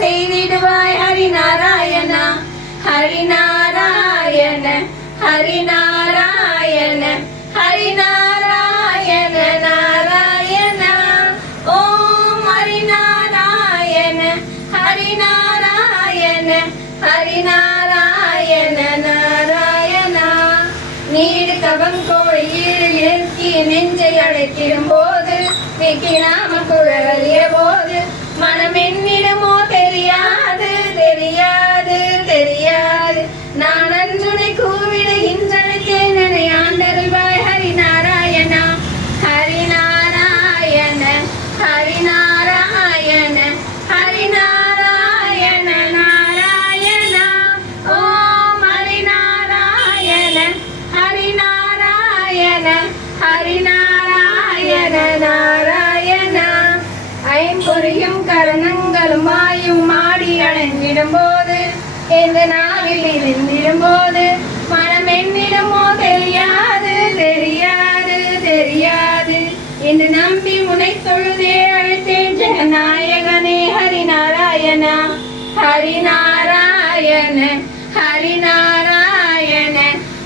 செய்திடுவாய் ஹரிநாராயண ஹரிநாராயண ஹரிநாராயண ஹரிநாராயண நாராயண ஓம் Harinarayana Harinarayana Harinarayana Narayana need தவம் கோழியில் இறக்கி நெஞ்சை அடைத்திடும் போது விக்கிராம குழலிய போது மனம் என்னிடமோ தெரியாது தெரியாது தெரியாது நான் அன்றுனை கூவிடுகின்றனக்கேன் என்னை ஆண்டருள்வாய் ஹரிநாராயண ஹரிநாராயண ஹரிநாராயண ஹரிநாராயண நாராயண ஓம் ஹரிநாராயண ஹரிநாராயண ஹரிநாராயண நாராயண ஐம்பொறியும் கரணங்களும் வாயும் மாடி அடைந்திடும் போது எந்த நாவில் இருந்திடும் போது மனம் என்னிடமோ தெரியாது தெரியாது தெரியாது என்று நம்பி முனை தொழுதே அழைத்தேன் ஜெகநாயகனே ஹரிநாராயண ஹரிநாராயண ஹரிநாராயண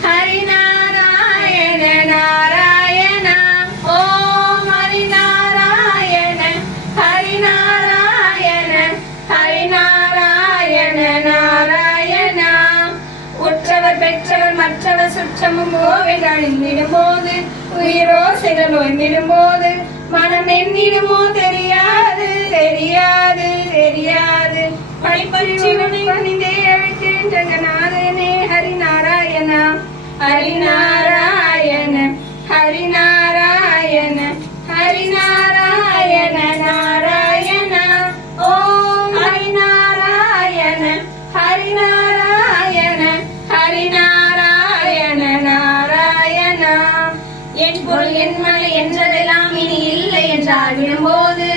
ஹரிநாராயண நாராயண ஓம் ஹரிநாராயண ஹரிநாராயண ஹரிநாராயண நாராயண உற்றவர் பெற்றவர் மற்றவர் சுற்றமும் ஓவில் அழிந்திடும் போது உயிரோ சிறல் ஒன்றிடும் போது மனம் என்னிடுமோ தெரியாது தெரியாது தெரியாது பழிப்பற்றி பணிந்தே அழைத்தேன் ஜெகநாதனே ஹரிநாராயண ஹரிநாராயண ஹரிநாராயண ஹரிநாராயண நாராயண ஓம் ஹரிநாராயண ஹரிநாராயண ஹரிநாராயண நாராயண என் பொருள் என் மனை என்றதெல்லாம் இனி இல்லை என்றாகிடும் போது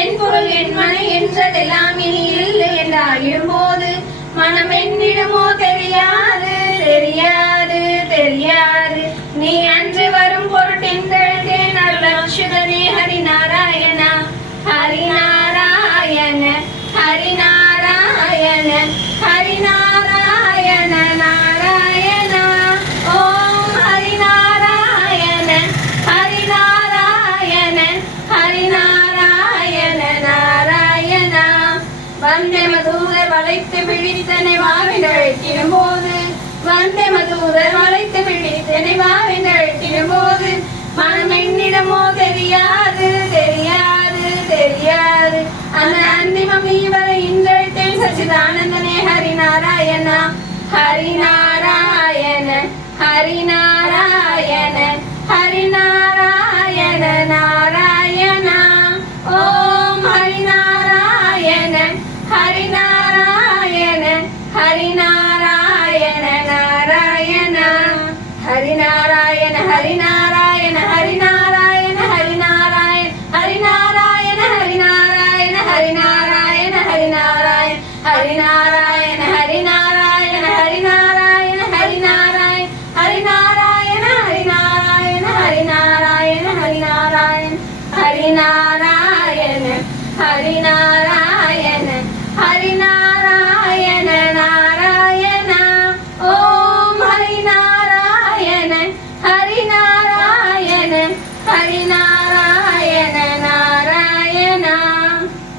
என் பொருள் என் மனை என்றதெல்லாம் இனி இல்லை என்றாகிடும் போது மனம் என்னிடமோ தெரியாது தெரியாது தெரியாது நீ அன்று வரும் பொருட்டென்றேன் அருளக்ஷுதனே ஹரிநாராயண ஹரிநாராயண ஹரிநாராயண ஹரிநாராயண நாராயண ஓம் ஹரிநாராயண ஹரிநாராயண ஹரிநாராயண நாராயண வந்தே மதூதர் வளைத்து பிடித்தனை வாவென்றழைத்திடும் போது வந்தே மதூதர் வளைத்து பிடித்தனை வாவென்றழைத்திடும் போது மனம் என்னிடமோ தெரியாது தெரியாது தெரியாது அந்த அந்திமம் இவரை இன்றழைத்தேன் சச்சிதானந்தனே ஹரிநாராயண ஹரிநாராயண ஹரிநாராயண ஹரிநாராயண நாராயண ஓம் ஹரிநாராயண ஹரிநாராயண ஹரிநாராயண நாராயண ஹரிநாராயண ஹரிநாராயண ஹரிநாராயண ஹரிநாராயண ஹரிநாராயண ஹரிநாராயண ஹரிநாராயண ஹரிநாராயண ஹரிநாராயண